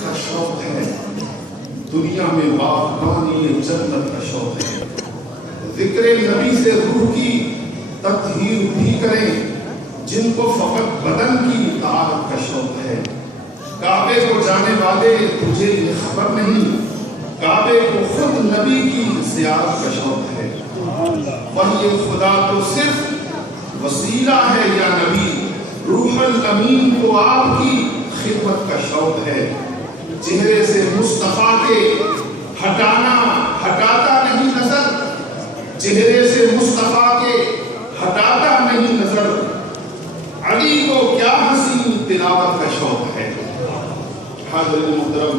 کا شوق ہے، دنیا میں باغبانی جنت کا شوق ہے، ذکر نبی سے روح کی تطہیر بھی کریں جن کو فقط بدن کی طہارت کا شوق ہے۔ کعبے کو جانے والے تجھے یہ خبر نہیں، کعبے کو خود نبی کی زیارت کا شوق ہے۔ وحی خدا تو صرف وسیلہ ہے یا نبی، روح الامین کو آپ کی خدمت کا شوق ہے۔ چہرے سے مصطفیٰ کے ہٹاتا نہیں نظر، چہرے سے مصطفیٰ کے ہٹاتا نہیں نظر، علی کو کیا حسین تلاوت کا شوق ہے۔ حاضر محترم،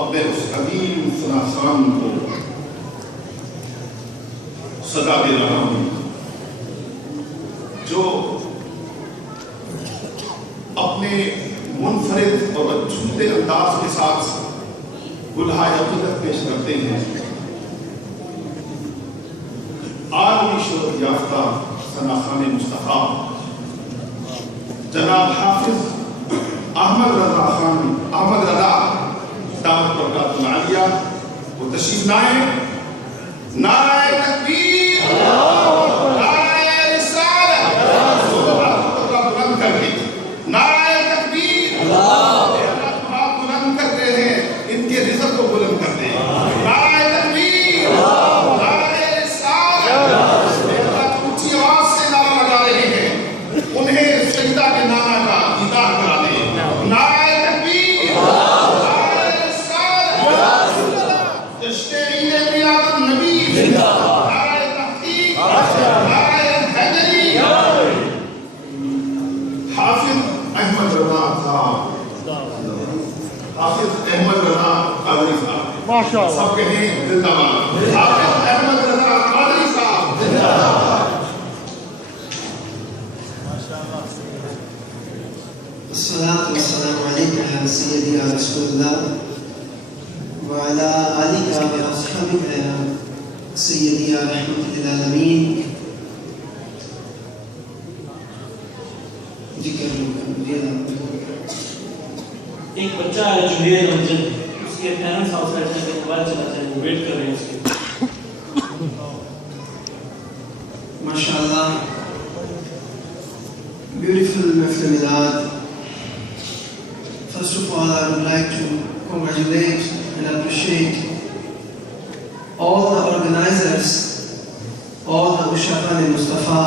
اپنے اس عظیم خراسان کو صدا دے رہا ہوں جو اپنے منفرد اور اچھوتے انداز کے ساتھ گلہائے عقیدت پیش کرتے ہیں۔ عالمی شہرت یافتہ ثناخان مصطفیٰ جناب حافظ احمد رضا دامت برکاتہ العالیہ وہ تشریف لائیں۔ نعرہ تکبیر، نعرہ رسالت، بلند کر کے نعرہ تکبیر، ہاتھ بلند کرتے ہیں، ان کے رزق کو بلند کرتے ہیں۔ نعرہ تکبیر، نعرہ رسالت، اونچی آواز سے نعرہ لگا رہے ہیں، انہیں سجدہ کے نعرہ کا دیدار کرا دیں۔ نعرہ تکبیر، نعرہ رسالت، جشن عید میلاد النبی، نعرہ تحقیق، نعرہ حیدری۔ حافظ احمد رضا صاحب، حافظ احمد رضا قادری صاحب، سب کہیں زندہ باد۔ حافظ احمد رضا قادری صاحب زندہ باد۔ الصلاة والسلام عليك يا سيدي يا رسول الله وعلى آلك وأصحابك يا سيدي يا رحمة للعالمين۔ ایک بچہ ہے جنید امجد، اس کے پیرنٹس ہاؤس بیٹھنے کے موبائل چلاتے ہیں، وہ ویٹ کر رہے ہیں اس کے۔ MashaAllah, beautiful Mahfil Milad. First of all, I would like to congratulate and appreciate all the organizers, all the Ushaqan Mustafa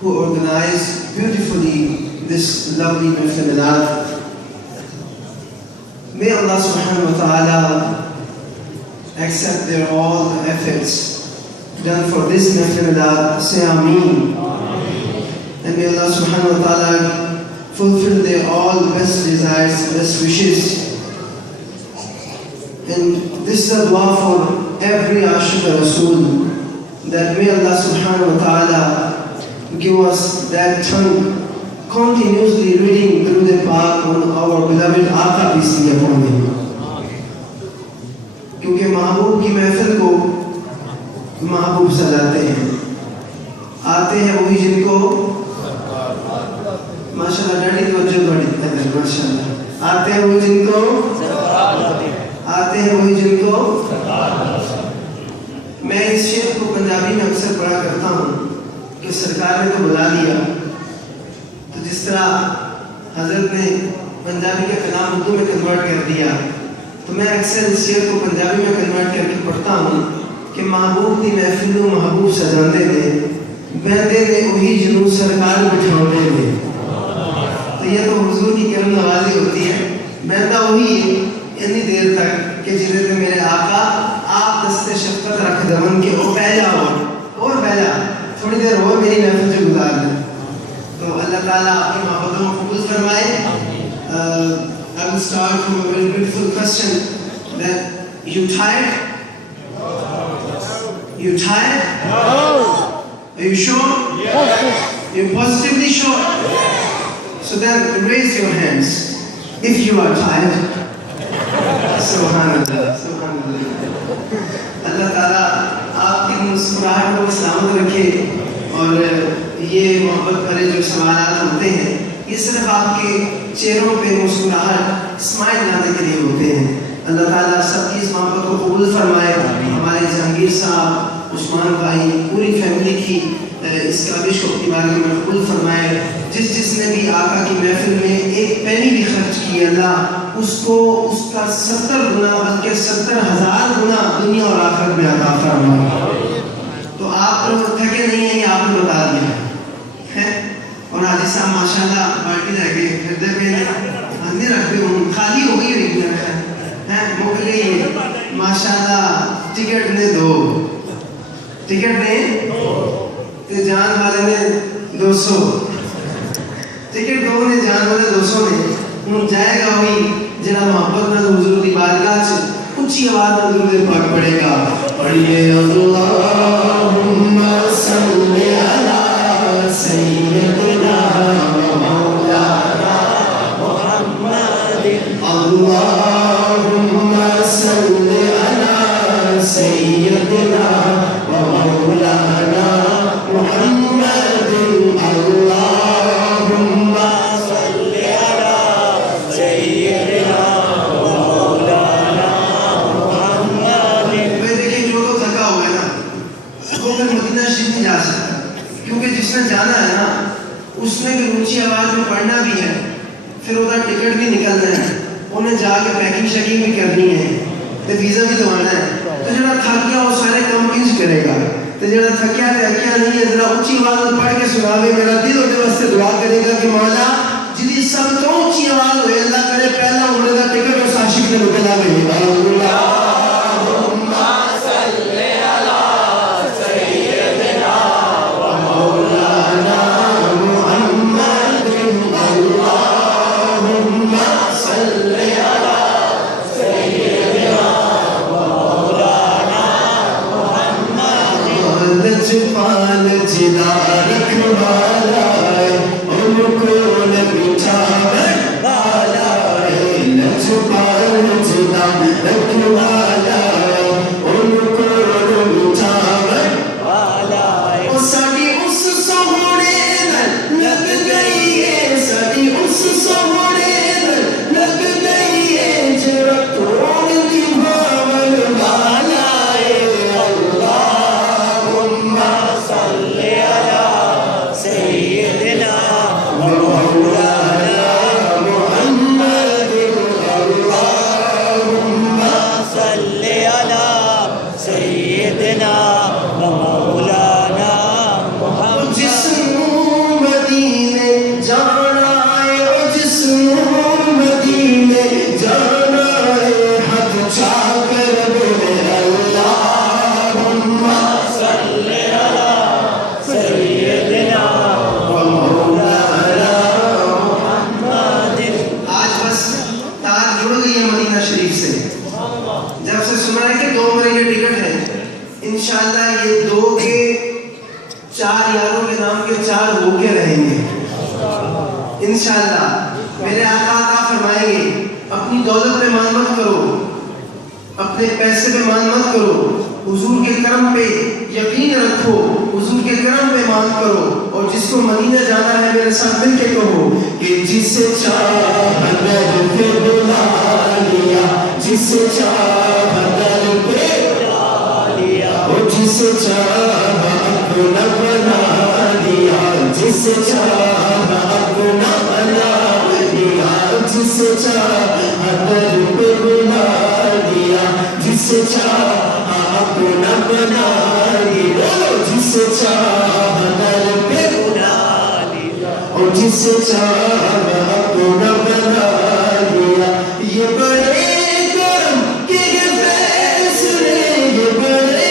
who organized beautifully this lovely Mahfil Milad. May Allah subhanahu wa ta'ala accept their all the efforts done for this Mahfil Milad. Say Ameen. And may Allah subhanahu wa ta'ala fulfill their all best desires, best wishes. And this is a dua for every Ashiq Rasul, that may Allah subhanahu wa ta'ala give us that tongue continuously reading through the path on our beloved Aqa peace be upon him. کیونکہ محبوب کی محفل کو محبوب سجاتے ہیں، آتے ہیں وہی جن کو ماشاءاللہ ڈاڈی توجہ بڑی ہے، ماشاءاللہ آتے ہیں وہی جن کو آتے ہیں وہی جن کو۔ میں اس شعر کو پنجابی میں اکثر پڑھا کرتا ہوں کہ سرکار نے تو بلا لیا، تو جس طرح حضرت نے پنجابی کا کلام اردو میں کنورٹ کر دیا، تو میں اکثر اس شعر کو پنجابی میں کنورٹ کر کے پڑھتا ہوں کہ محبوب کی محفل نو محبوب سجاندے نے، بہندے نے وہی جنوں سرکار بٹھاؤندے نے۔ تو یہ تو حضور کی کرم نوازی ہوتی ہے، بہندہ وہی ہے اتنی دیر تک کہ جنہیں تے میرے آقا آپ دست شفقت رکھ دمن کے او بہ جاؤ اور بہ جا، تھوڑی دیر اور میری محفل سے گزار دیں۔ تو اللہ تعالیٰ اپنی محبتوں کو قبول فرمائے۔ I will start from a very beautiful question that you tired? You tired? No. Are you sure? Yes. You're positively sure? Yes. So then raise your hands if you are tired. Subhanallah, Subhanallah. اللہ تعالیٰ آپ کی مسکراہٹ کو سلامت رکھے، اور یہ محبت بھرے جو سوالات ہوتے ہیں یہ صرف آپ کے چہروں پہ مسکراہٹ اسمائل لانے کے لیے ہوتے ہیں. اللہ تعالیٰ سب کی اس محبت کو قبول فرمائے. ہمارے جہانگیر صاحب، عثمان بھائی، پوری فیملی کی اس کاوش کو اپنی بارگاہ میں قبول فرمائے. جس نے بھی آقا کی محفل میں ایک پینی بھی خرچ کی، اللہ اس کو اس کا 70 گنا بلکہ 70,000 گنا دنیا اور آخرت میں عطا فرمائے. تو آپ لوگ تھکے نہیں ہیں، یہ آپ نے بتا دیا ہے. اور حاجی صاحب ماشاءاللہ پارٹی رہ گئے پھر دے پہ نہیں رکھتے ہوں، خالی ہو گئی ہے مک گئی ہے ماشاءاللہ. ٹکٹ نے 2 ٹکٹ نے جان والے نے 200 ٹکٹ 2 نے جان والے 200 نے. ہوں جائے گا وہی جناب محبت نال حضور دی بارگاہ سے اونچی آواز نال درود پاک پڑھے گا. پڑھیے اللہم صلی علی سیدنا مولانا محمد. اللہم صلی علی سیدنا مولانا محمد. اللہم صلی علی سیدنا مولانا محمد. میں دیکھیں جو تو تھکا ہوا ہے نا وہ پھر مدینہ شریف نہیں جا سکتا، کیونکہ جس نے جانا ہے نا اس نے پھر اونچی آواز میں پڑھنا بھی ہے، پھر وہ ٹکٹ بھی نکلنا ہے، انہیں جا کے پیکنگ شیکنگ بھی کرنی ہے، تو ویزا بھی دوانا ہے. تو جڑا تھک گیا وہ سارے کام کنج کرے گا، تو جڑا تھکیا نہیں ہے ذرا اونچی آواز میں پڑھ کے سناوے. میرا دل اس واسطے دعا کرے گا کہ مولا جی سب تو اونچی آواز ہوئے اللہ کرے پہلا ہونے کا ٹکٹ اس عاشق نے نکلا ہوئے. لجپال جدا رکھوالا ہے ان کو لبٹھاون والا ہے. لجپال جدا رکھوالا ہے ان کو لبٹھاون والا ہے. وہ ساڈی اس سوہنے لگ گئی ہے، ساڈی اس سوہنے لگ گئی ہے جڑا توڑ دی بھاون والا ہے. انشاءاللہ یہ 2 کے 4 یاروں کے نام کے 4 ہو کے رہیں گے انشاءاللہ. میرے آقا عطا فرمائیں گے اپنی دولت پہ مان مت کرو، اپنے پیسے پہ مان مت کرو، حضور کے کرم پہ یقین رکھو، حضور کے کرم پہ مان کرو. اور جس کو مدینہ جانا ہے میرے ساتھ مل کے کہو کہ جسے چاہ در پہ بلا لیا، جسے چاہ در پہ جسے چاہ اپنا بنا لیا، جسے چاہ اپنا بنا لیا، جسے چاہ در پہ بلا لیا، جسے چاہ اپنا بنا لیا، جسے چاہ در پہ بلا لیا اور جسے چاہ اپنا بنا لیا. یہ بڑے کرم کے فیصلے، یہ بڑے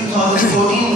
2014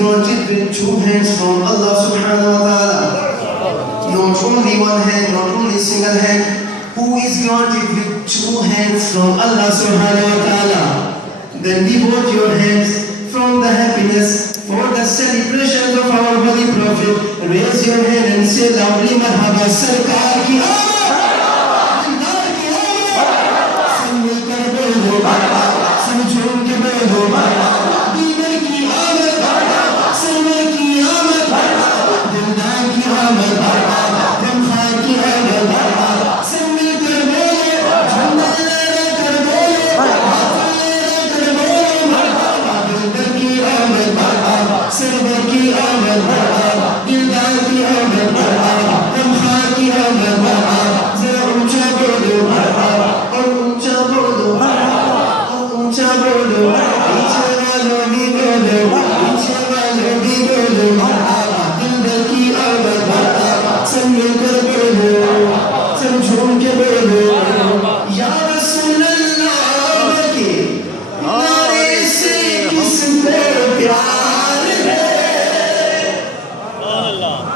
granted with two hands from Allah subhanahu wa ta'ala. Not only one hand, not only single hand, who is granted with two hands from Allah subhanahu wa ta'ala. Then devote your hands from the happiness for the celebration of our holy prophet. Raise your hand and say loudly, Marhaba Sarkar ki Aamad, Dildar ki Aamad. Sab milkar bolo marhaba, sab jhoom ke bolo marhaba. Dildar ki Aamad, Sarwar ki Aamad, Dildar ki Aamad, Ramkhar ki Aamad. Sab milkar bolo, jhanda lehra kar bolo, hath lehra kar bolo marhaba. Dildar ki Aamad, Sarwar ki Aamad, Dildar ki Aamad, Ramkhar ki Aamad. Zara uncha bolo marhaba, aur uncha bolo marhaba, aur uncha bolo. Piche walon bhi bolo, piche walon bhi bolo marhaba. Dildar ki Aamad, sab milkar bolo, sab jhoom ke bolo. Ya Rasulallah ke naare se kisko pyar hai.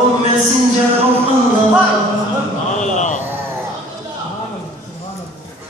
O messenger of Allah.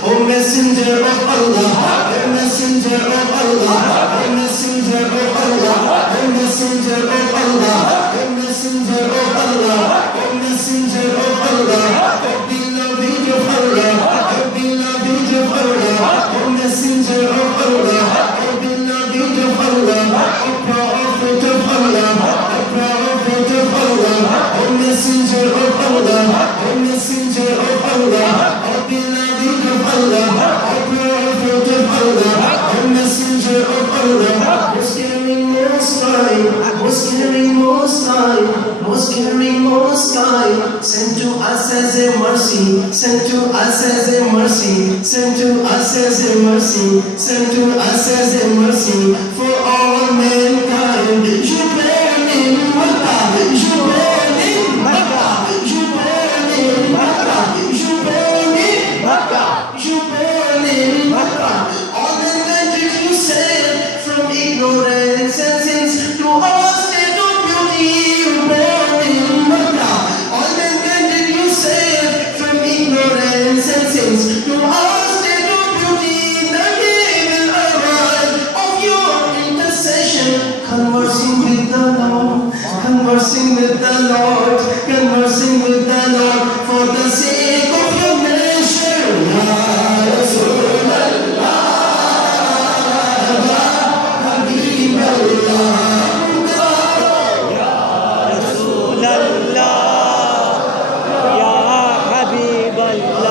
O messenger of Allah, O messenger of Allah, O messenger of Allah, O messenger of Allah, O messenger of Allah, O messenger of Allah, O beloved of Allah, O beloved of Allah, O messenger of Allah, O beloved of Allah, O prophet of Allah, O prophet of Allah, O messenger of Allah, O messenger of Allah, O beloved of Allah, O prophet of Allah, O messenger of Allah, most caring, most kind, most caring, most kind, most caring, most kind, sent to us as a mercy, sent to us as a mercy, sent to us as a mercy, sent to us as a mercy for all mankind. You born in Makkah, you born in Makkah, you born in Makkah, you born in Makkah, you born in Makkah. All mankind did you save from ignorance and sins to our state of beauty. You born in Makkah. All mankind did you save from ignorance and sins to our state of beauty. The day will arrive of your intercession, conversing with the Lord, conversing with the Lord, conversing with the Lord for the sake of your nation. Ya Rasulallah, Ya Habib Allah.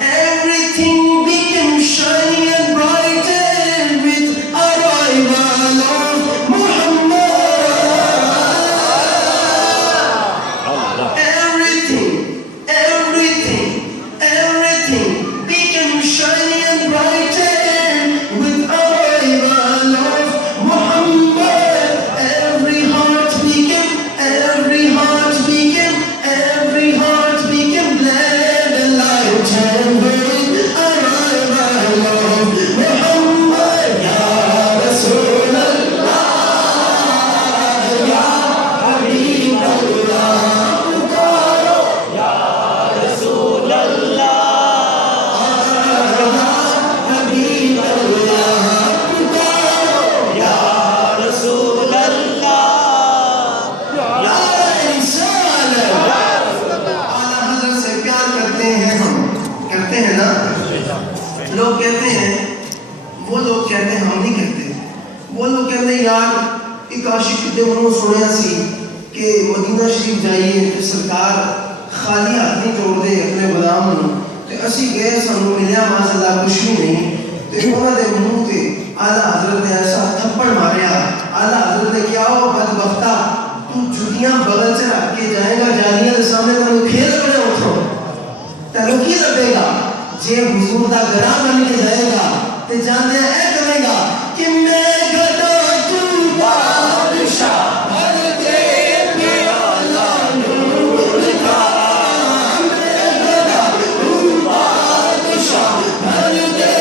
Everything became shiny and bright with arrival of Muhammad. Everything became shiny and bright with arrival of Muhammad. Every heart became وہ کہتے ہیں یار ایک عاشق کتنے منوں سنیا سی کہ مدینہ شریف جائیے تو سرکار خالی ہاتھ نہیں توڑ دے اپنے غلام نوں تے اسی گئے سانوں ملیا ماشاءاللہ کچھ بھی نہیں تے انہاں دے منہ تے اعلیٰ حضرت نے ایسا تھپڑ ماریا اعلیٰ حضرت نے کیا ہو بدبختہ تو جوتیاں بغل سے رکھ کے جائے گا جالیاں دے سامنے تینوں کھیل پڑے اٹھو تینوں کی لگے گا جے حضور دا گراں بن کے جائے گا تے جانے اے کرے گا کہ میں گدا تو بادشاہ بھر دے پیالہ نور کا میں گدا تو بادشاہ بھر دے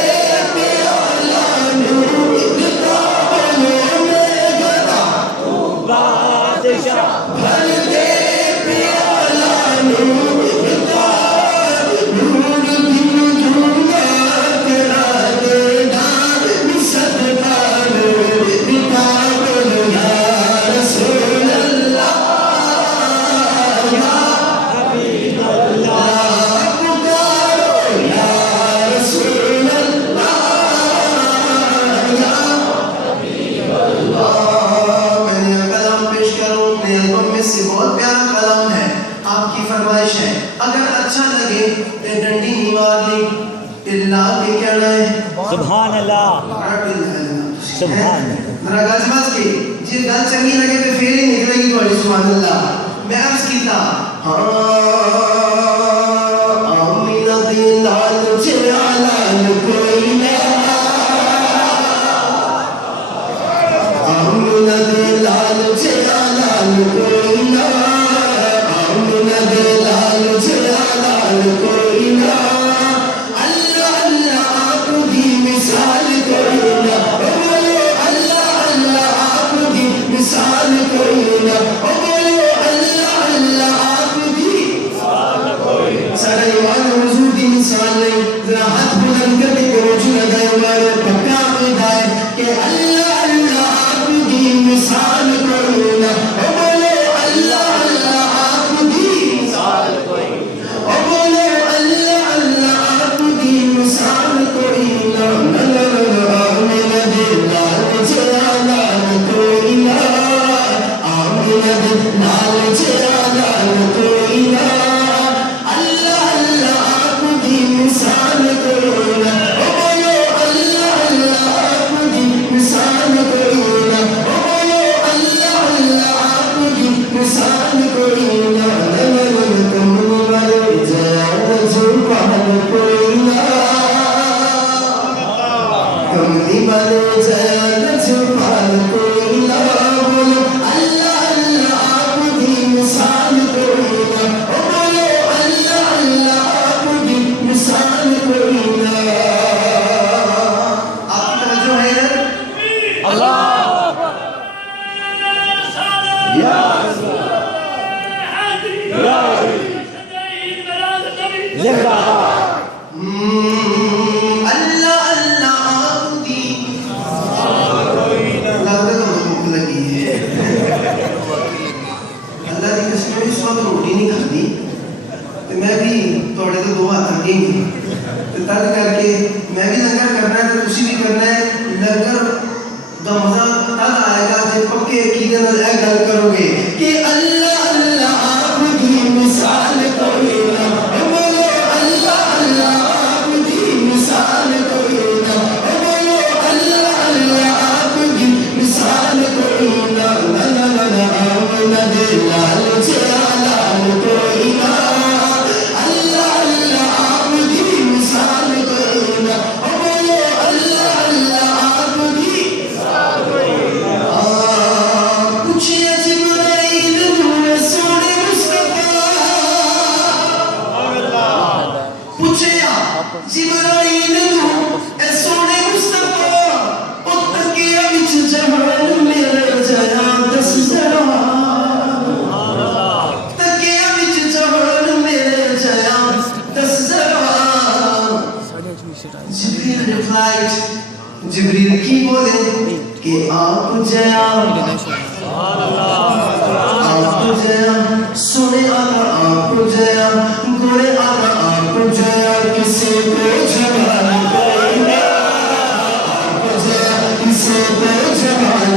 پیالہ نور کا میں گدا تو بادشاہ بھر دے پیالہ نور کا سبحان اللہ سبحان ذرا گزمت کی جی گل چنگی لگے تو پھر ہی نکلے گی تو سبحان اللہ میں عرض کیتا آمینہ دی لال چلال کوئی نہ آمینہ دی لال چلال کوئی نہ آمینہ دی لال چلال کوئی نہ جبریل کی بولے کہ آپ جیا سنے آقا آپ جیا گوڑے آقا آپ جیا کسی کو جمال کوئی نہ آپ جیا کسی کو جمال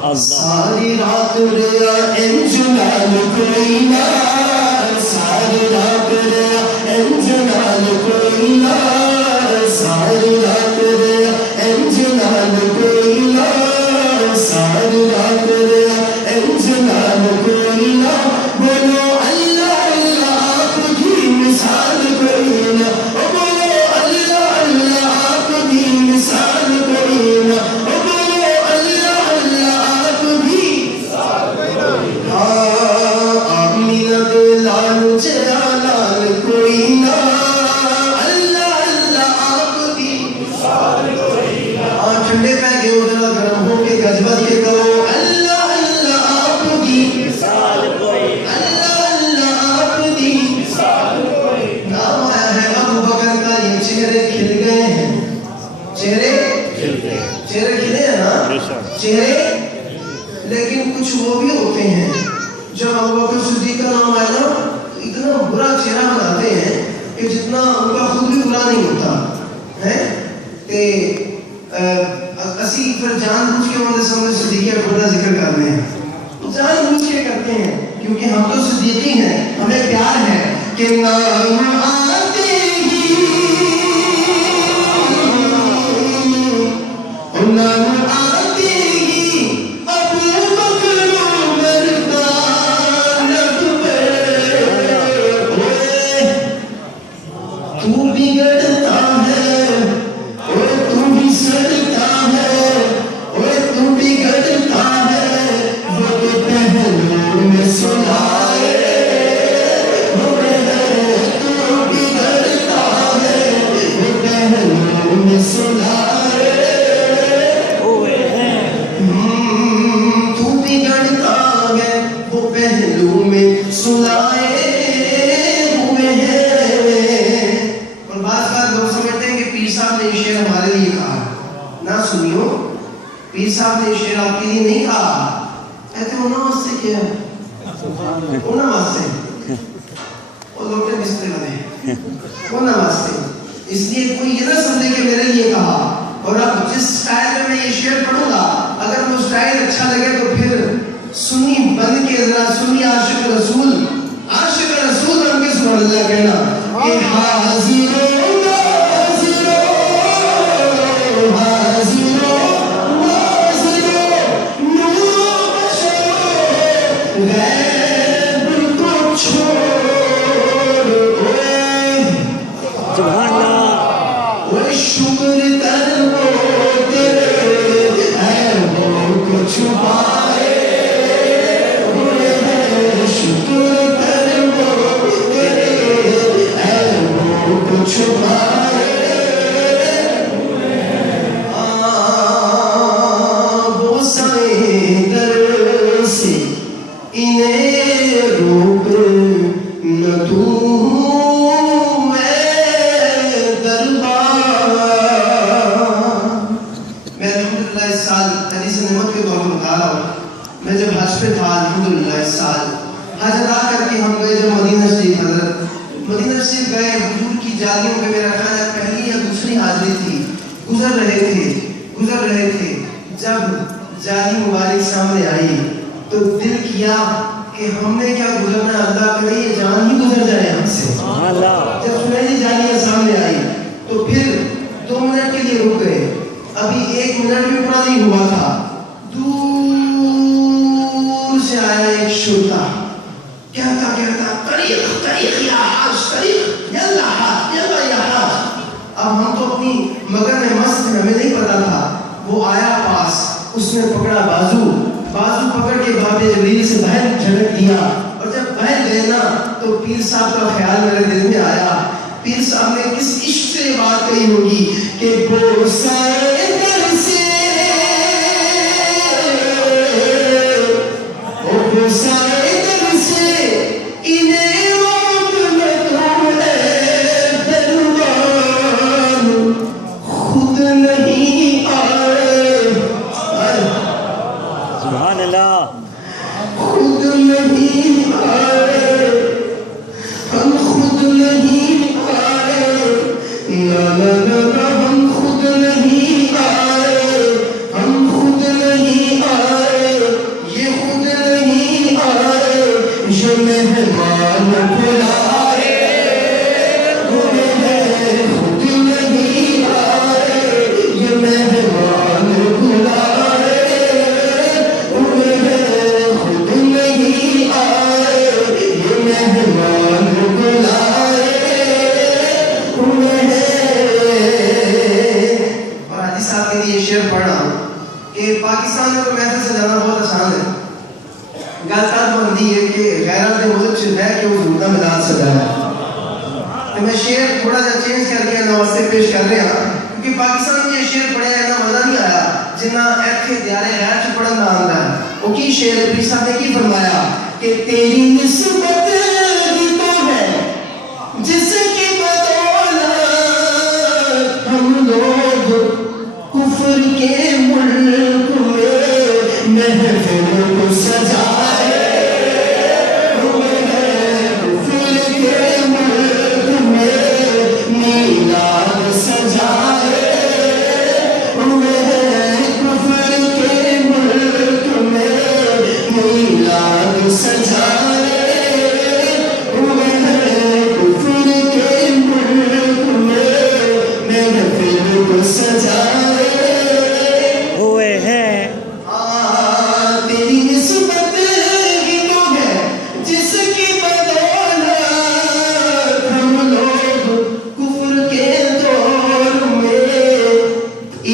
ساری رات ریا انجلال کوئی نہ ساری رات ریا انجلال کوئی نہ ساری رات ریا انجلال کوئی نہ ساری رات ریا انجلال کوئی نہ بولو اللہ اللہ آپ کی مثال کوئی نہ بولو اللہ اللہ آپ کی مثال کوئی نہ بولو اللہ اللہ آپ کی آمینہ لال چرا لال کوئی نہ اللہ اللہ آپ کی ٹھنڈے پہ گئے ہو ذرا گرم ہو کے گجبت کے کرو اللہ اللہ آپ کی اللہ اللہ آپ کی نام آیا ہے ابو بکر کا یہ چہرے کھل گئے ہیں چہرے کھلے ہیں نا چہرے لیکن کچھ وہ بھی ہوتے ہیں جب ابو بکر صدیق کا نام آیا نا اتنا برا چہرہ بناتے ہیں کہ جتنا ان کا خود بھی برا نہیں ہوتا ہے کہ اسی پھر جان بوجھ کے ہمارے سامنے صدیقی اکبر کا ذکر کرنے ہیں جان بوجھ کے کرتے ہیں کیونکہ ہم تو صدیقی ہیں ہمیں پیار ہے کہ نام آتے ہی نام آتے ہی ابو بکر عمر کا نغمے تو بگڑتا ہے تو بھی سڑتا ہے تو بگڑتا ہے وہ تو پہلو میں سنائے تو بگڑتا ہے وہ پہلو میں سنائے تو بگڑتا ہے وہ پہلو میں سنائے ہوئے ہیں اور بعض بات لوگ سمجھتے ہیں کہ پیر صاحب نے یہ شعر ہمارے لیے کہا نہ سنیو پیر صاحب نے یہ شعر آپ کے لیے نہیں کہا کہتے ہیں انہوں واسطے کیا انہوں واسطے وہ لوگ نے بستر لگے انہوں واسطے اس لیے کوئی یہ نہ سمجھے کہ میرے لیے کہا اور اب جس سٹائل میں میں یہ شعر پڑھوں گا اگر وہ سٹائل اچھا لگے تو پھر سنی بن کے ذرا سنی عاشق رسول بن کے سبحان اللہ کہنا کہ حاضر ہم خود نہیں آئے سجایا. تو میں شعر تھوڑا سا چینج کر کے نواسے پیش کر رہا کیونکہ پاکستان میں یہ شعر پڑھے اینا مزہ نہیں آیا جنہ ایتھے دیارے غیر چ پڑھنا آندا ہے. وہ کی شعر پیر صاحب نے کی فرمایا کہ تیری نسبت ہی تو ہے جس کی بدولت ہم لوگ کفر کے ملک میں محفل کو سجائے کفر کے ملک میں میلاد سجائے کفر کے ملک میں میلاد سجائے کفر کے ملک میں محفل کو سجائے ہوئے ہیں تیری نسبت ہی تو ہے جس کی بدولت ہم لوگ کفر کے دور میں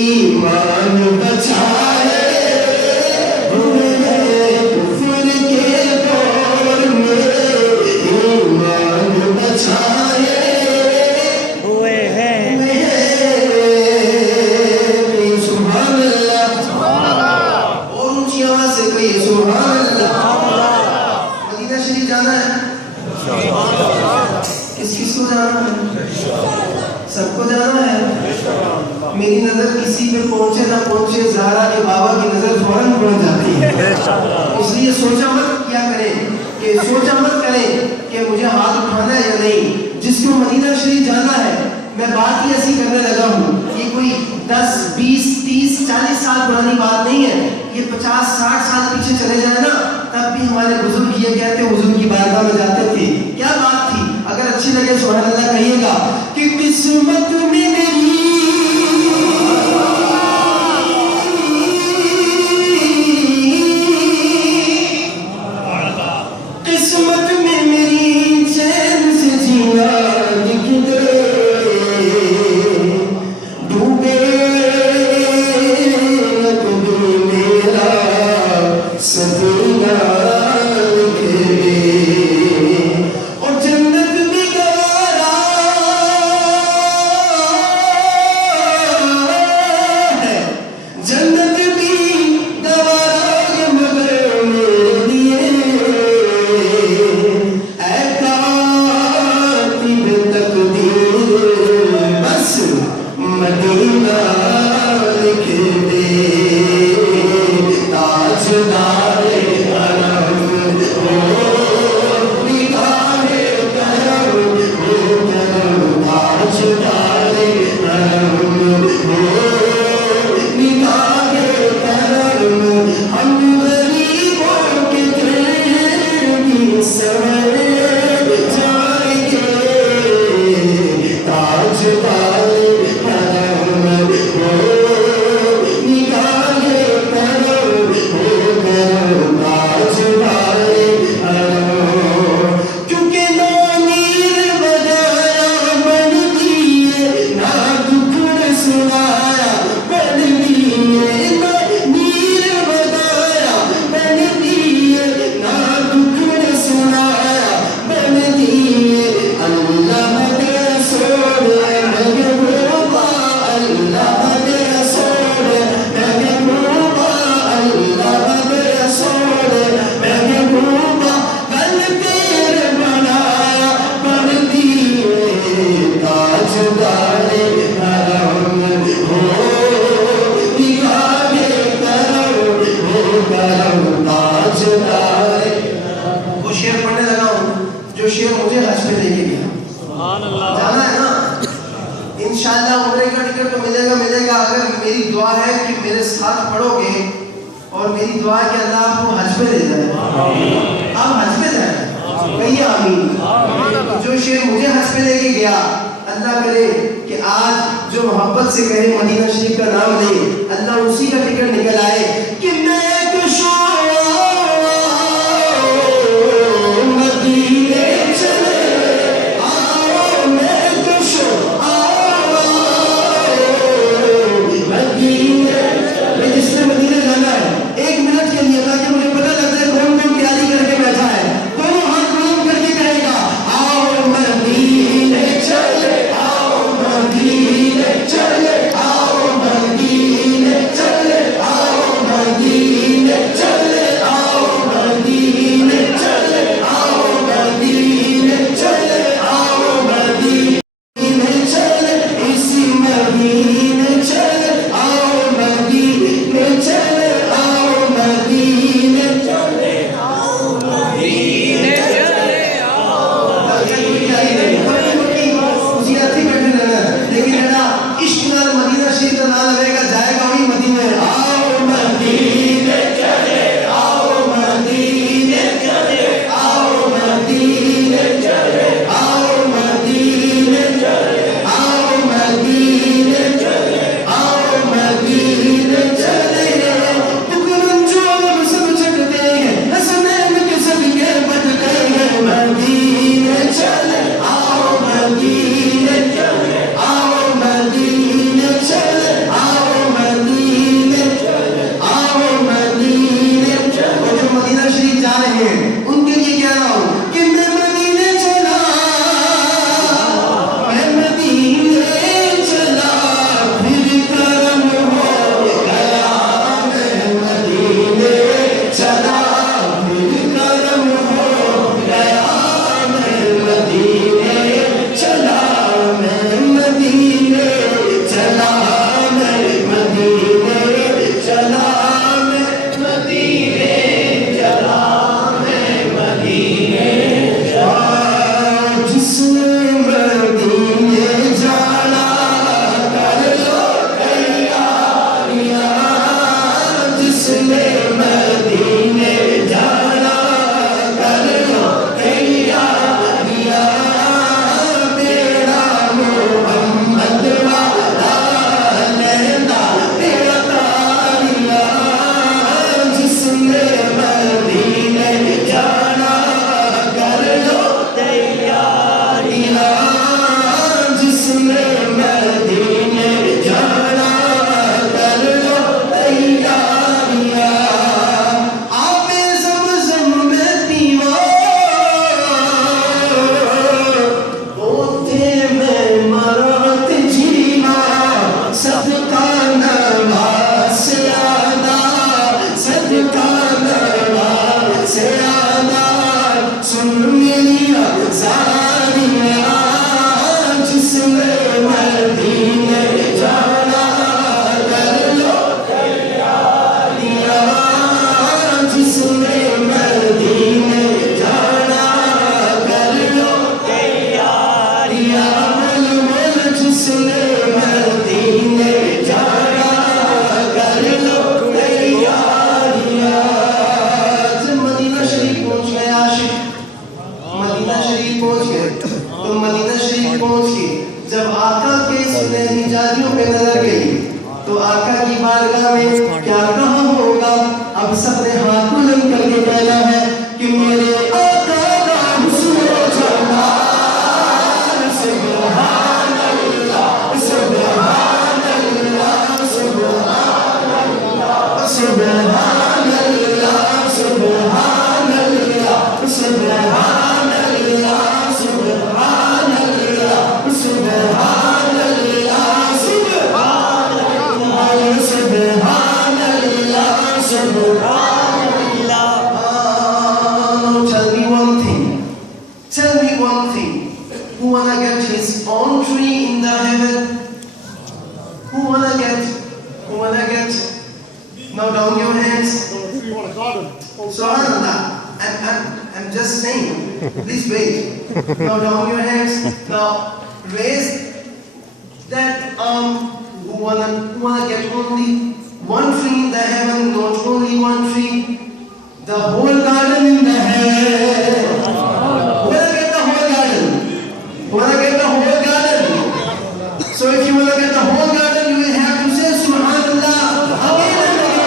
ایمان بچائے کفر کے دور میں ایمان بچائے ہوئے ہیں سبحان اللہ اور اونچی آواز سے کہیے سبحان اللہ. مدینہ شریف جانا ہے کس کس کو جانا ہے سب کو جانا ہے. میری نظر کسی پہ پہنچے نہ پہنچے زہرا کے بابا کی نظر فوراً پڑ جاتی ہے. اس لیے سوچا مت کیا کریں کہ سوچا مت کریں کہ مجھے ہاتھ اٹھانا ہے یا نہیں. جس کو مدینہ شریف جانا ہے میں بات ہی ایسی کرنے لگا ہوں. یہ کوئی 10 20 30 40 سال پرانی بات نہیں ہے. یہ 50 60 سال پیچھے چلے جائے نا تب بھی ہمارے بزرگ یہ کہتے حضور کی بارگاہ میں جاتے تھے. کیا بات تھی. اگر اچھی لگے سبحان اللہ کہیے گا کہ قسمت میں میری قسمت میں میری چین سے جینا لکھ دے ڈوبے کبھی میرا سفینہ لکھ دے اور جنت بھی گوارا ہے جنت بھی گوارا ہے مگر میرے لیے اے کاتب تقدیر بس مدینہ لکھ دے تاجدار حرم ہو نگاہ کرم ہو کرم تاجدار حرم ہو نگاہ کرم ہم غریبوں کے بھی سمر جائیں گے تاجدار حرم ہو نگاہ کرم ہو کرم تاجدار حرم کیونکہ نہ نیر بجایا بن دیے نہ دکھ سنایا بن دیے نہ نیر بجایا بن دیے نہ دکھ سنایا بن دیے اللہ دے سوڑے محبوبہ اللہ دے سوڑے محبوبہ اللہ دے سوڑے محبوبہ بن تیرے بنایا بن دیے تاجدار حرم ہو نگاہ کرم ہو کرم تاجدار. وہ شعر پڑھنے لگا ہوں جو شعر مجھے حج پہ لے کے گیا. جانا ہے نا انشاءاللہ عمرے کا ٹکٹ تو ملے گا اگر میری دعا ہے کہ میرے ساتھ پڑھو گے اور میری دعا ہے کہ اللہ آپ کو حج پہ لے جائے. آپ حج پہ جائیں کہیے آمین. جو شعر مجھے حج پہ لے کے گیا اللہ کرے کہ آج جو محبت سے کہے مدینہ شریف کا نام لے اللہ اسی کا ٹکٹ نکل آئے کہ میں کشوں مدینے چلے آؤ میں کشوں مدینے. میں جس نے مدینے جانا ہے 1 منٹ کے لیے تاکہ مجھے پتہ لگ جائے کون کون تیاری کر کے بیٹھا ہے دونوں ہاتھ بلند کر کے کہے گا آؤ Subhanallah. I'm just saying. Please wait. Now down your hands. Now raise that who wanna get only one tree in the heaven, not only one tree. The whole garden in the heaven. Who wanna get the whole garden? Who wanna get the whole garden? So if you wanna get the whole garden, you will have to say Subhanallah again and again.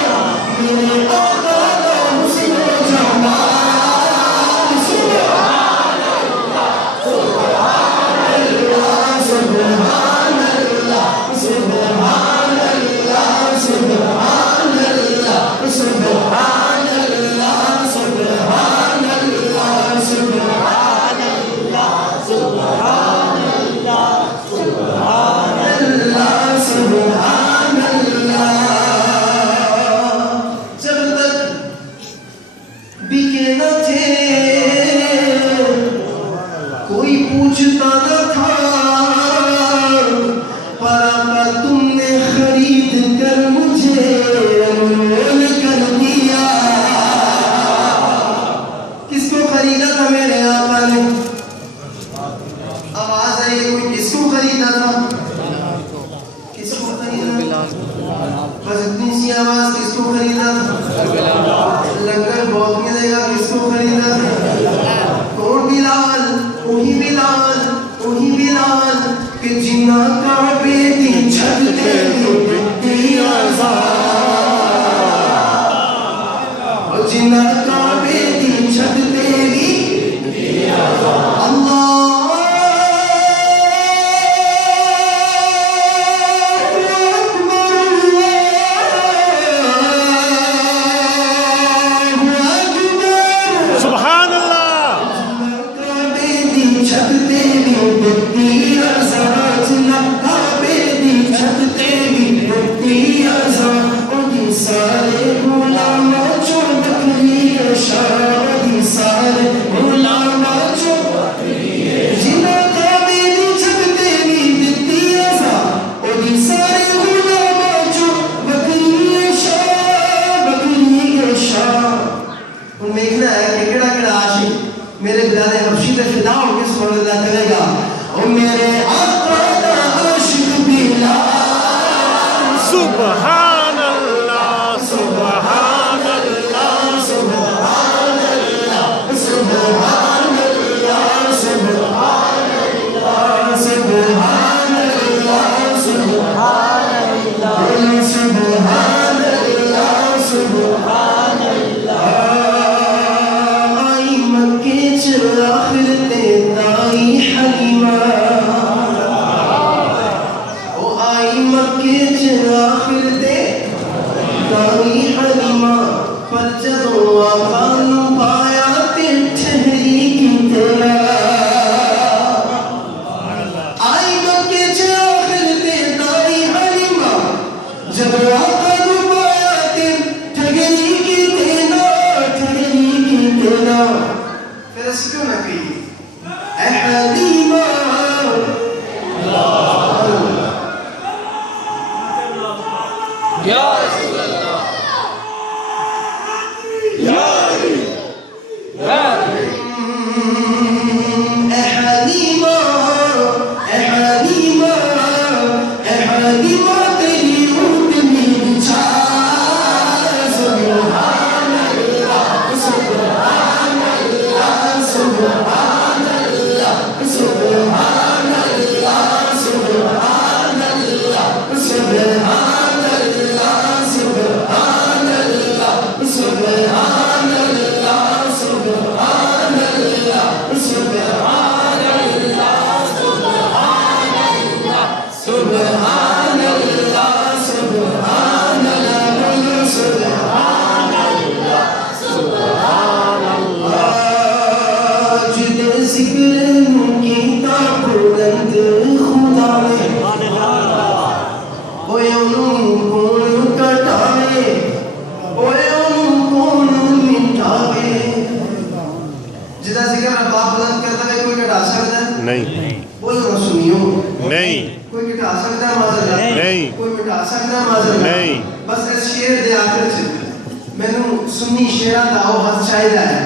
سنی شیرہ دا وہ ہاتھ چاہیدہ ہے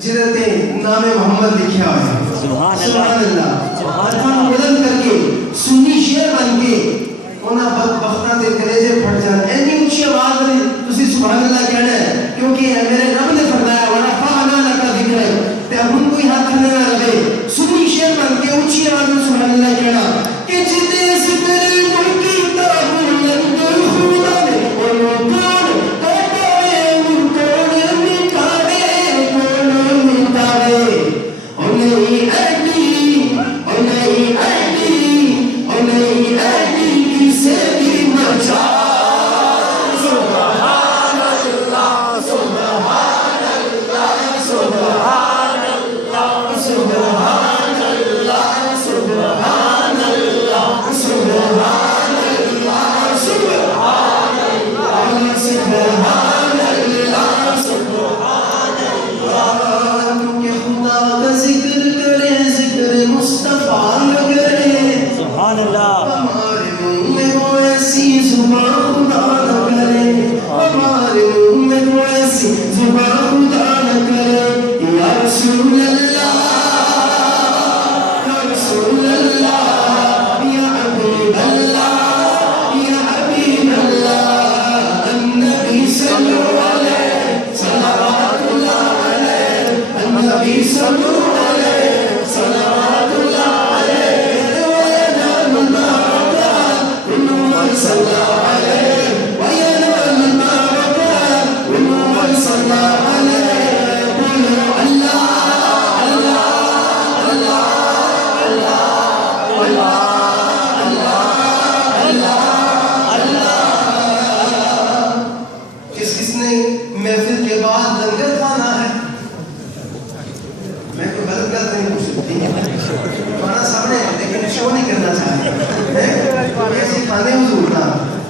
Jeddah تے نام محمد لکھیا ہوئے سبحان سبحان اللہ اللہ ہاتھاں بلند کر کے سنی شیر بن کے انہاں بدبختاں دے کلیجے پھٹ جان اینی اونچی آواز میں تسی سبحان اللہ کہنا ہے کیونکہ میرے رب نے فرمایا وَرَفَعْنَا لَكَ ذِكْرَكَ تے ہم کوئی ہاتھ نہ لگے سنی شیر بن کے اونچی آواز میں سبحان اللہ کہنا کہ جتے ذکر ملکی تاب بلند خدا نے انہوں کون کٹاوے ان کون مٹاوے کون مٹاوے انہیں ایڈی کسے بھی مچا سبحان اللہ سبحان اللہ سبحان اللہ سبحان اللہ سبحان اللہ سبحان اللہ سبحان اللہ سبحان اللہ سبحان اللہ کیونکہ خدا کا ذکر کرے ذکر مصطفیٰ نہ کرے سبحان اللہ ہمارے منہ میں وہ ایسی زبان خدا نہ کرے ہمارے منہ میں وہ ایسی زبان خدا نہ کرے یا رسول اللہ یا رسول اللہ یا حبیب اللہ یا حبیب اللہ النبی صلو علیہ صلوات اللہ علیہ النبی صلو علیہ صلوات اللہ علیہ صلى عليه وينال البركة ومن صلى عليه قولوا الله الله الله الله الله الله کس نے محفل کے بعد لنگر کھانا ہے میں کوئی غلط کرتا نہیں پوچھ سکتی کھانا سامنے ہے لیکن شو نہیں کرنا چاہتے ایسی کھانے حضور نا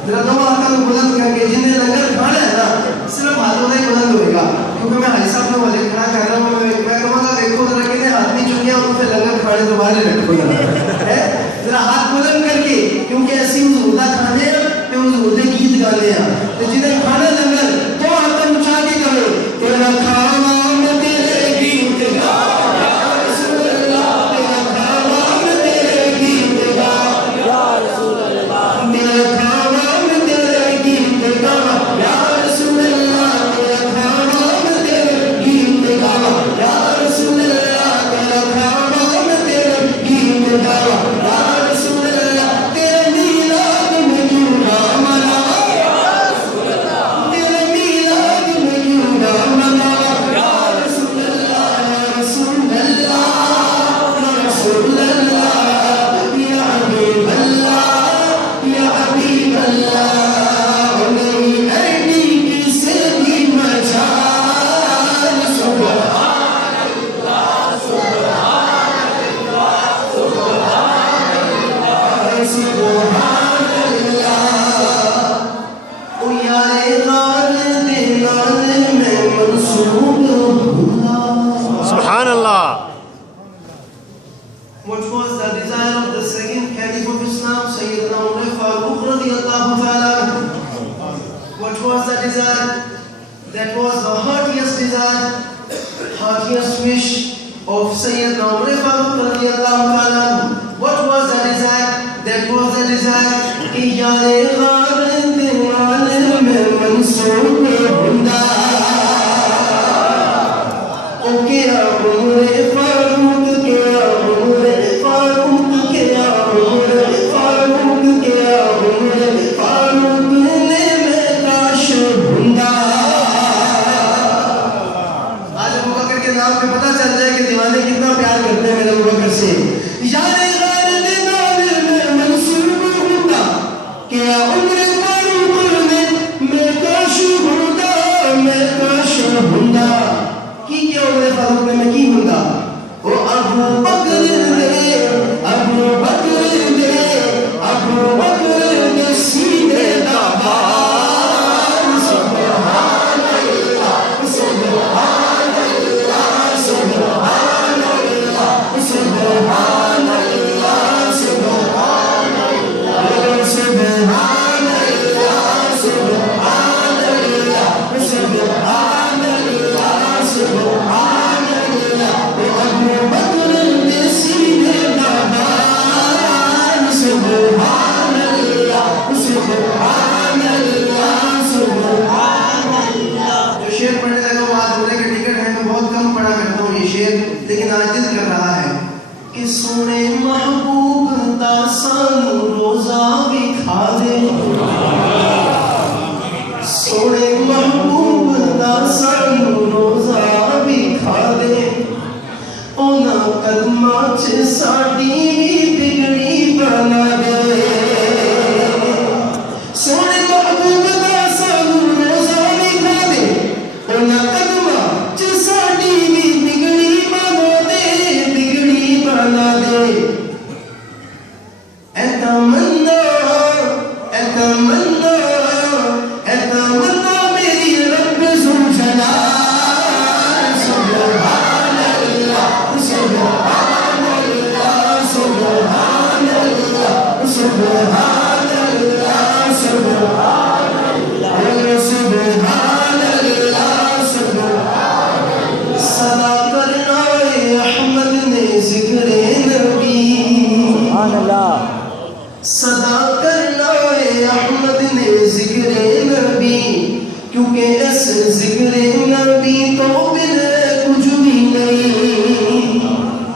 میرا دو آقا کو بلند کر کے جنہیں لنگر کھانا ہے نا صرف ہاتھوں نہیں بلند ہوئے گا کیونکہ میں حالی صاحب نے والے کھڑا کر رہا ہوں میں کہوں گا دیکھو ذرا کہنے آدمی چنیا ان سے لنگر کھانے دوبارے رکھو ذرا ہاتھ بلند کر کے کیونکہ ایسی حضور دا کھانے ہیں کہ حضور دے گیت گانے ہیں تو جنہیں کھانا لنگر تو ہاتھ اٹھا کے کرو تیرا کھانا میں تیرے گیت گا سبحان اللہ What was the desire of the second Caliph of Islam, Sayyidina Umar Farooq radiyallahu ta'ala? What was the desire? That was the heartiest desire, heartiest wish of Sayyidina Umar Farooq radiyallahu ta'ala. What was the desire? That was the desire کہ یارے غارن دیوانے میں منصوب ہندہ او کیا عمر فاروق کیا عمر فاروق کیا عمر فاروق کیا عمر فاروق نے میں کاش ہندہ آج ابو بکر کے نام پہ پتہ چل جائے کہ دیوانے کتنا پیار کرتے ہیں میرے ابو بکر سے یارے غارن دیوانے میں منصوب ہندہ کیا عمر فاروق نے میں کاش ہندہ میں کاش ہندہ کی کیا عمر فاروق نے میں کی ہندہ وہ ابو بکر نے سیدھے دبار سبحان اللہ سبحان اللہ سبحان اللہ سبحان اللہ شعر لیکن آج دل کر رہا ہے کہ سونے محبوب دا سانو روزہ بھی کھا دے، سونے محبوب دا سانو روزہ بھی کھا دے، اونا قدماں چ ساڈی بگڑی بنا دے، سونے محبوب دا سانو روزہ بھی کھا دے، اونا قدماں چ ساڈی بگڑی بنا دے، بگڑی بنا دے، اے تمنا اے تمنا اے تمنا میری رب ذوالجلال، سبحان اللہ سبحان اللہ سبحان اللہ سبحان اللہ سبحان اللہ سبحان اللہ سبحان اللہ، صدا کرنا اے احمد نے ذکر نبی، سبحان اللہ، صدا کرنا اے احمد نے ذکر نبی، کیونکہ اس ذکر نبی تو بن کچھ بھی نہیں،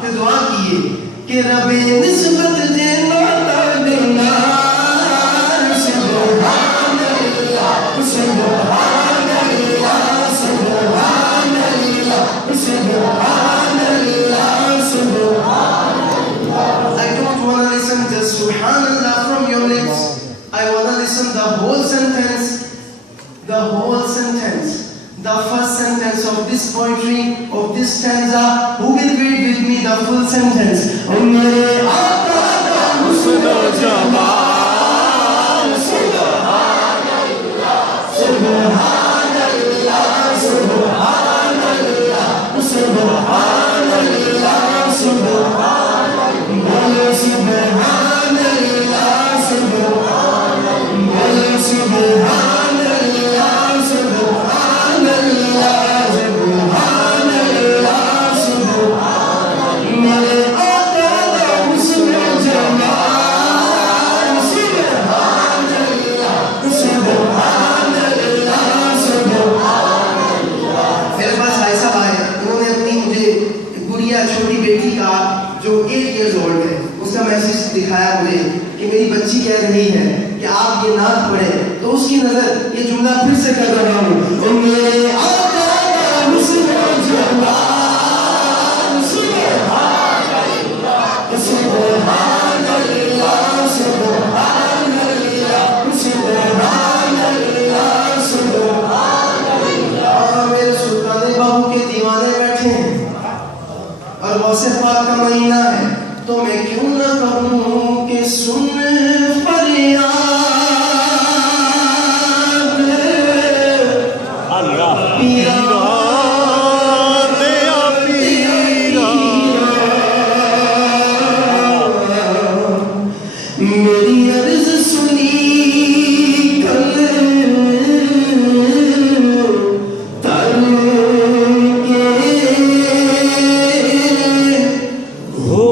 تو دعا کیے کہ رب نسبت دینا دینا، سبحان اللہ سبحان اللہ سبحان اللہ سبحان اللہ سبحان اللہ. I don't want to listen just Subhanallah from your lips. I want to listen the whole sentence, the whole sentence, the first sentence of this poetry, of this stanza. Who will read with me the full sentence? Oh, mere Aqa ka husn o jamal, Subhanallah, Subhanallah, Subhanallah, Subhanallah, Subhanallah, Subhanallah, Subhanallah, Subhanallah, Subhanallah, Subhanallah, Subhanallah, mere Aqa ka husn o jamal, Subhanallah, Subhanallah, Subhanallah. میرے پاس بھائی صاحب آئے، انہوں نے اپنی مجھے گڑیا چھوٹی بیٹی کا جو 8 ایئرز اولڈ ہے اس کا میسج دکھایا مجھے کہ میری بچی کہہ رہی ہے کہ آپ یہ نعت پڑھیں، تو اس کی نظر یہ جملہ پھر سے کر رہا ہوں، او میرے آقا کا حسن و جمال، سبحان اللہ سبحان اللہ سبحان اللہ سبحان اللہ سبحان اللہ. میرے سلطان بابو کے دیوانے بیٹھے ہیں اور غوث پاک کا مہینہ ہے، تو میں کیوں نہ کہوں کہ سن فریاد اللہ پیرا دیا پیرا، میری عرض سنی کل تر کے ہو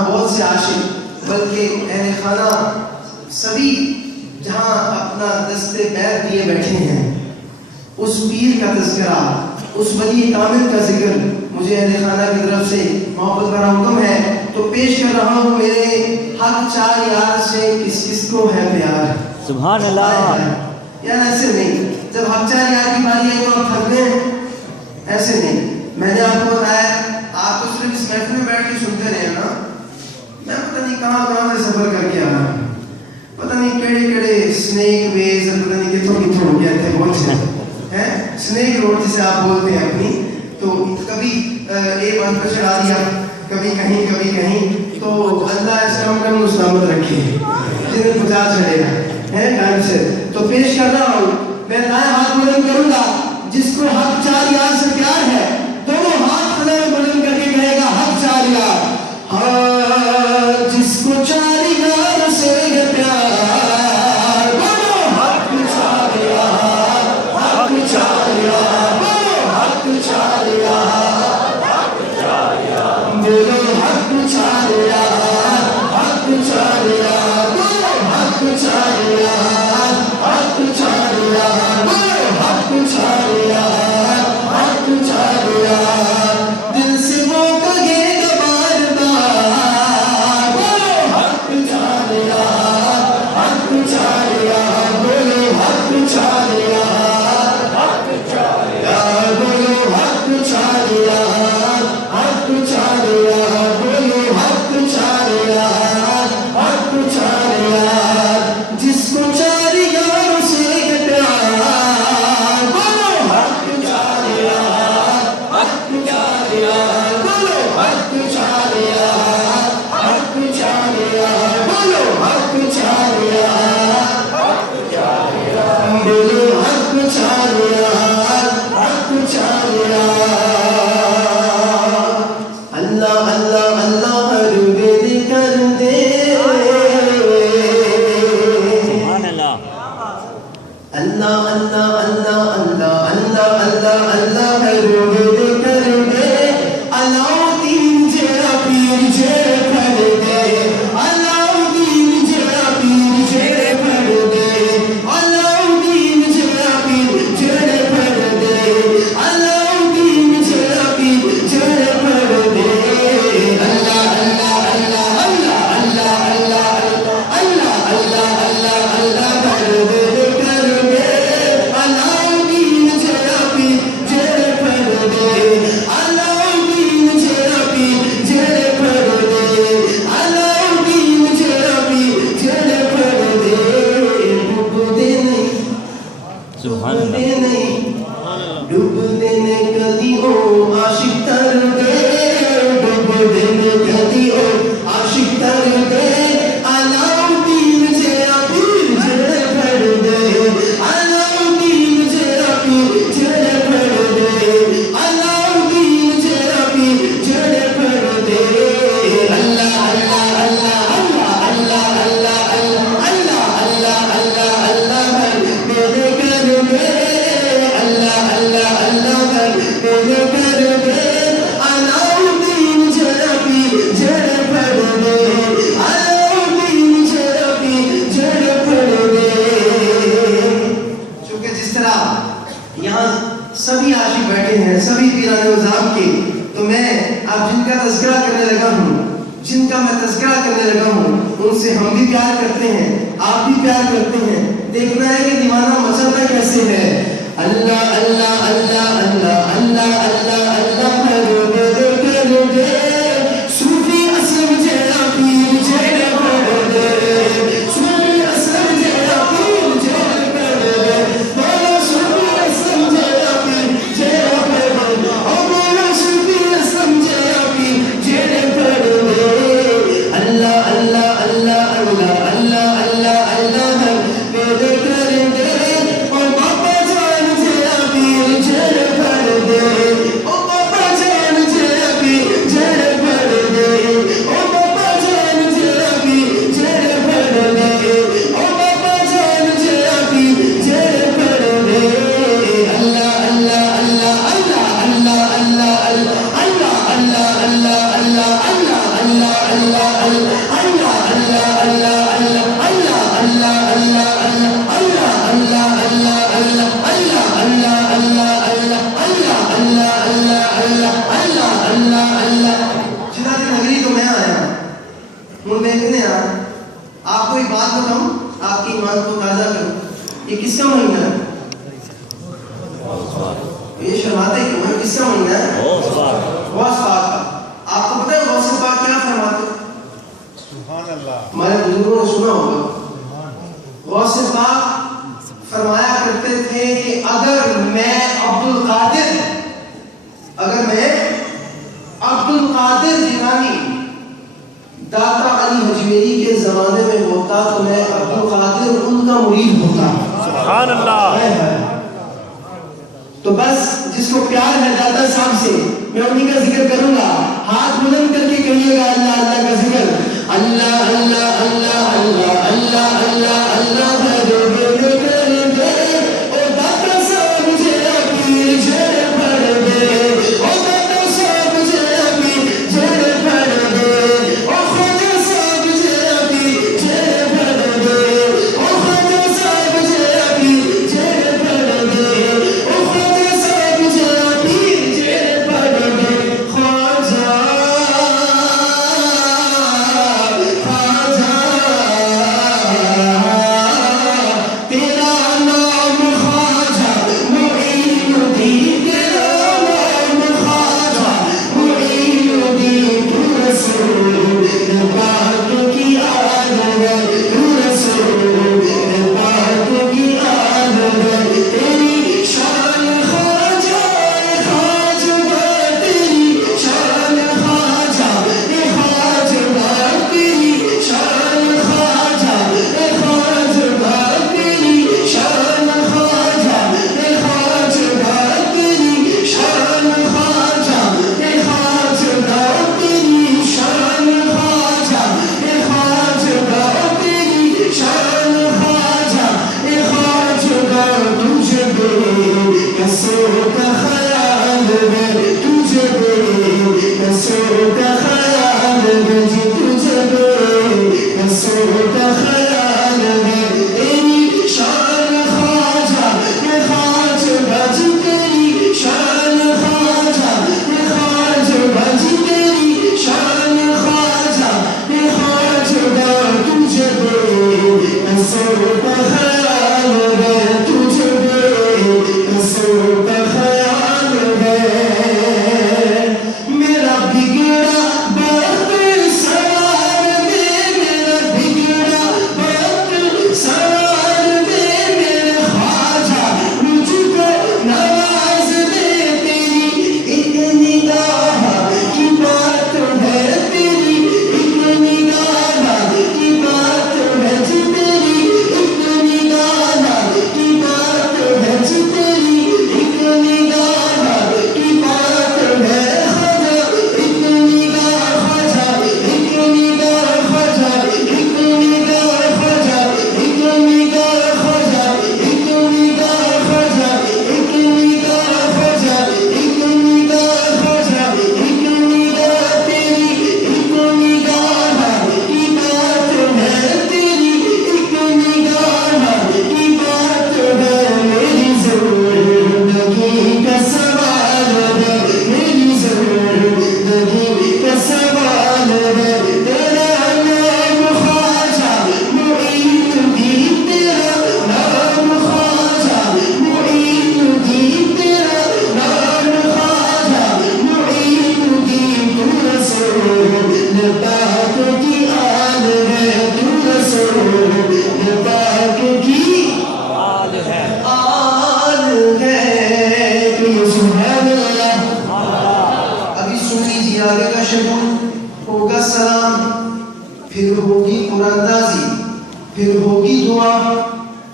بہت سے عاشق بلکہ اہل خانہ سبھی جہاں اپنا دست پیر دیے بیٹھے ہیں، اس پیر کا تذکرہ، اس ولی کامل کا ذکر مجھے اہل خانہ کی طرف سے محبت بھرا حکم ہے، تو پیش کر رہا ہوں میرے حق چار یار سے کس کس کو ہے پیار۔ سبحان اللہ۔ یار ایسے نہیں، جب حق چار یار کی باری ہے تو آپ تھک گئے، ایسے نہیں۔ میں نے آپ کو بتایا، آپ تو صرف اس محفل میں بیٹھ کے سنتے رہے نا، میں پتہ نہیں کہاں کہاں سے سفر کر کے آنا، پتہ نہیں کیڑے کیڑے سنیک ویز، پتہ نہیں کتوں کتوں ہو گیا تھے بہت ہے سنیک روڈ جسے آپ بولتے ہیں اپنی، تو کبھی ایک بند پہ چڑھا دیا، کبھی کہیں کبھی کہیں، تو اللہ اس کا ہم سلامت رکھے جنہیں پہنچا چڑھے گا ہے ٹائم سے۔ تو پیش کر رہا ہوں، میں دائیں ہاتھ بلند کروں گا، جس کو حق چار یار سے پیار ہے دونوں ہاتھ بلند کر کے کہے گا حق چار یار۔ ہاں جس کو چار یار سے پیار، بولو حق چار یار، حق چار یار، بولو حق چار یار، حق چار یار، بولو حق چار یار، حق چار یار، بولو حق چار یار، حق چار یار، بولو حق چار یار، حق چار یار، دل سے وہ کہے گا بار بار، بولو حق چار یار، حق چار یار، بولو حق چار یار، حق چار یار، بولو حق چار یار، حق چار یار، بولو حق چار یار، حق چار یار، جس کو چار یار سے پیار، بولو حق چار یار، حق چار یار، بولو حق چار یار، حق چار یار، بولو حق چار یار، حق چار یار، بولو حق چار یار، حق چار یار۔ اللہ اللہ اللہ ہر دل کر دے، سبحان اللہ۔ اللہ اللہ اللہ اللہ اللہ اللہ اللہ ہر دل کر دے، علاؤدین جڑا پیر جڑے پھڑ دے، علاؤدین جڑا پیر جڑے پھڑ دے، علاؤدین جڑا پیر جڑے پھڑ دے، علاؤدین جڑا پیر جڑے پھڑ دے، اللہ اللہ اللہ اللہ اللہ اللہ اللہ اللہ اللہ ہر دل کر دے، علاؤدین جڑا پیر جڑے پھڑ دے، علاؤدین جڑا پیر جڑے پھڑ دے، علاؤدین جڑا پیر جڑے پھڑ دے، ڈوبدے نہیں سبحان اللہ۔ ڈوبدے نہیں ڈوبدے نے کدی ہو عاشق تر دے، ڈوبدے نے کدی ہو عاشق تر دے، علاؤدین جڑا پیر جڑے پھڑ دے، علاؤدین جڑا پیر جڑے پھڑ دے، علاؤدین جڑا پیر جڑے پھڑ دے، اللہ اللہ اللہ اللہ اللہ اللہ اللہ اللہ اللہ اللہ میرے گھر میں، اللہ اللہ اللہ میرے گھر میں، علاؤدین جڑا پیر جڑے پھڑ دے، علاؤدین جڑا پیر جڑے پھڑ دے۔ چونکہ جس طرح یہاں سبھی عاشق بیٹھے ہیں، سبھی پیران نظام کے، تو میں اب جن کا تذکرہ کرنے لگا ہوں، جن کا میں تذکرہ کرنے لگا ہوں، ان سے ہم بھی پیار کرتے ہیں، آپ بھی پیار کرتے ہیں، دیکھنا ہے کہ دیوانہ مچلتا کیسے ہے۔ اللہ اللہ اللہ اللہ اللہ اللہ اللہ ہر دل کر دے، صوفی اسلم جڑا پیر جڑے پھڑ دے، صوفی اسلم جڑا پیر جڑے پھڑ دے، بولو صوفی اسلم جڑا پیر جڑے پھڑ دے، او بولو صوفی اسلم جڑا پیر جڑے پھڑ دے، اللہ اللہ اللہ اللہ اللہ اللہ اللہ میرے کر دے، او بابا جان جڑا پیر جڑے پھڑ دے، او ہوں دیکھنے آپ کو ایک بات بتاؤں، آپ کی ایمان کو تازہ کروں، یہ کس کا مہینہ ہے؟ یہ شرماتے کیوں ہیں؟ کس کا مہینہ ہے؟ غوث پاک کا۔ آپ کو پتہ ہے غوث پاک کیا فرماتے ہیں؟ ہمارے بزرگوں نے سنا ہوگا، غوث پاک فرمایا کرتے تھے کہ اگر میں عبد القادر جیلانی داتا علی حجویری کے زمانے میں ہوتا تو میں عبد القادر ان کا مرید ہوتا۔ سبحان اللہ۔ تو بس جس کو پیار ہے دادا صاحب سے، میں انہی کا ذکر کروں گا، ہاتھ بلند کر کے کہیے گا اللہ اللہ کا ذکر، اللہ اللہ اللہ اللہ اللہ اللہ اللہ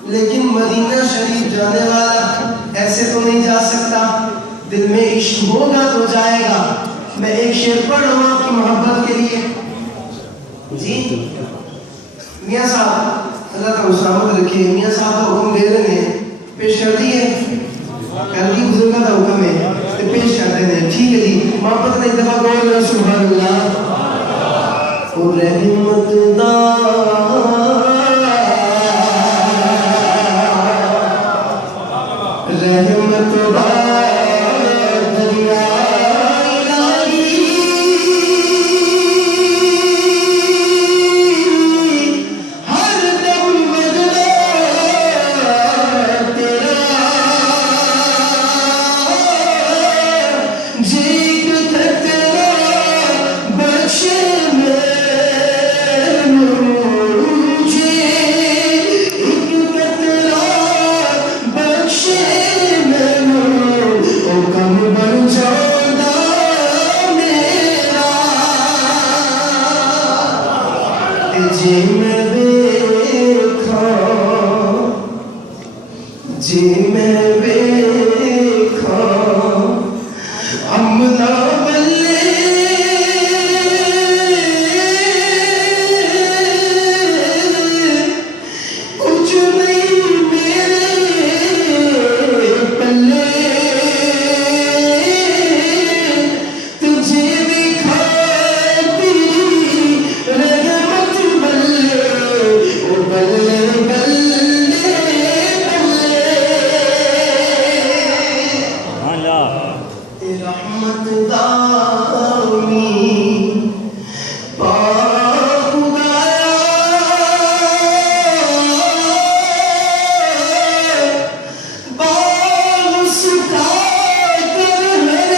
لیکن مدینہ شریف جانے والا ایسے تو نہیں جا سکتا، دل میں عشق ہوگا تو جائے گا۔ میں ایک شعر پڑھ رہا ہوں آپ کی محبت کے لیے۔ جی میاں صاحب اللہ کا سلامت رکھے، میاں صاحب کا حکم دے رہے ہیں، پیش کر دیے، کل کی بزرگوں کا حکم ہے تو پیش کر رہے ہیں، ٹھیک ہے جی۔ محبت نے ایک دفعہ قول ہے سبحان اللہ۔ رحمت جی میں دیکھا جی میں دیکھا امنا بلے کچھ نہیں میرے پلے تجھے دکھاتی رحمت بلے او بلے بلے رحمت دامی پاک خدایا باغ سکھا کر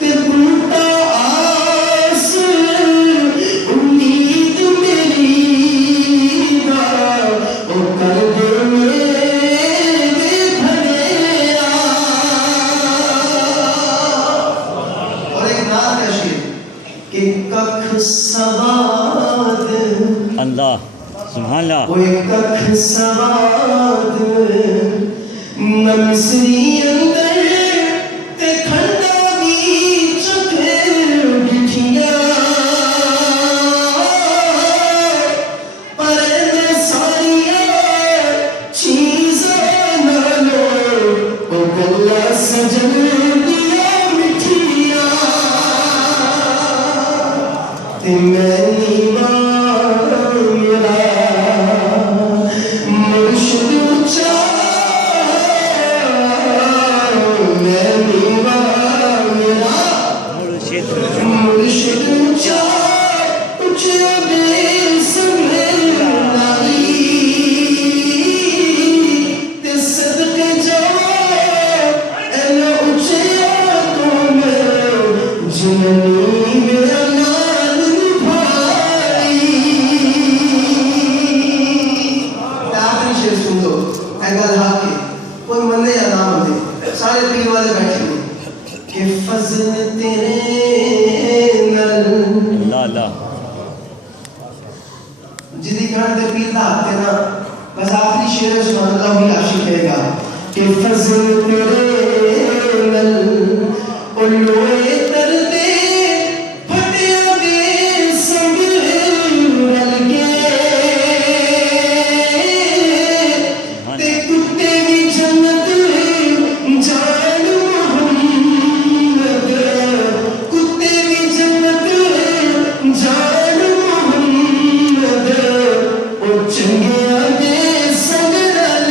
تے بوٹا آس امید میری او کر دے سواد اللہ سبحان اللہ کوئی ککھ سواد نہ مصری اندر تے کھنڈا بھی چکھے ڈٹھیاں پر میں ساریاں چیزاں نالو او گلہ سجن دیا مٹھیاں تے میں کوئی مندے یا نہ مندے سارے پیر والے بیٹھے ہوئے کہ فضل تیرے نل اللہ اللہ جدی گھر دے پیر دا آتے نا بس آخری شعر سبحان اللہ بھی عاشق کہے گا کہ فضل تیرے نل اولوئے تر دے پھٹیا دے سنگ رل گے تے کتے بھی جنت جان محمد کتے بھی جنت جان محمد او چنگیا دے سنگ رل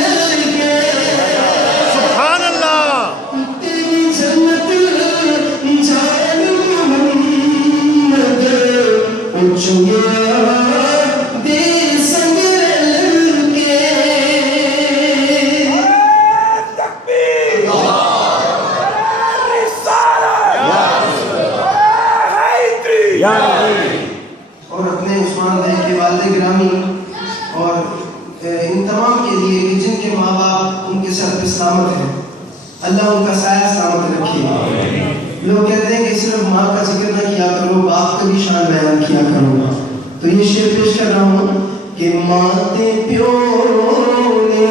گے سبحان اللہ کتے بھی جنت جان محمد او چنگیا دے سنگ رل گے یا ربی اور اپنے عثمان بھائی کے والد گرامی اور ان تمام کے لیے کہ جن کے ماں باپ ان کے سر پہ سلامت ہیں اللہ ان کا سایہ سلامت رکھے لوگ کہتے ہیں کہ صرف ماں کا ذکر نہ کیا کرو باپ کا بھی شان بیان کیا کرو تو یہ شعر پیش کر رہا ہوں کہ ماں تے پیو نے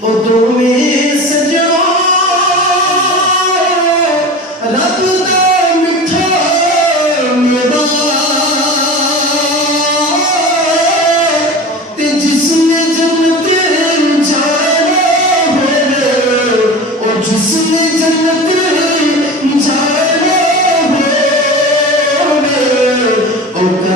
او دو میں سجا رب دا مٹھا میوا تے جس نے جنت جانا ہوئے او جس نے جنت جانا ہوئے او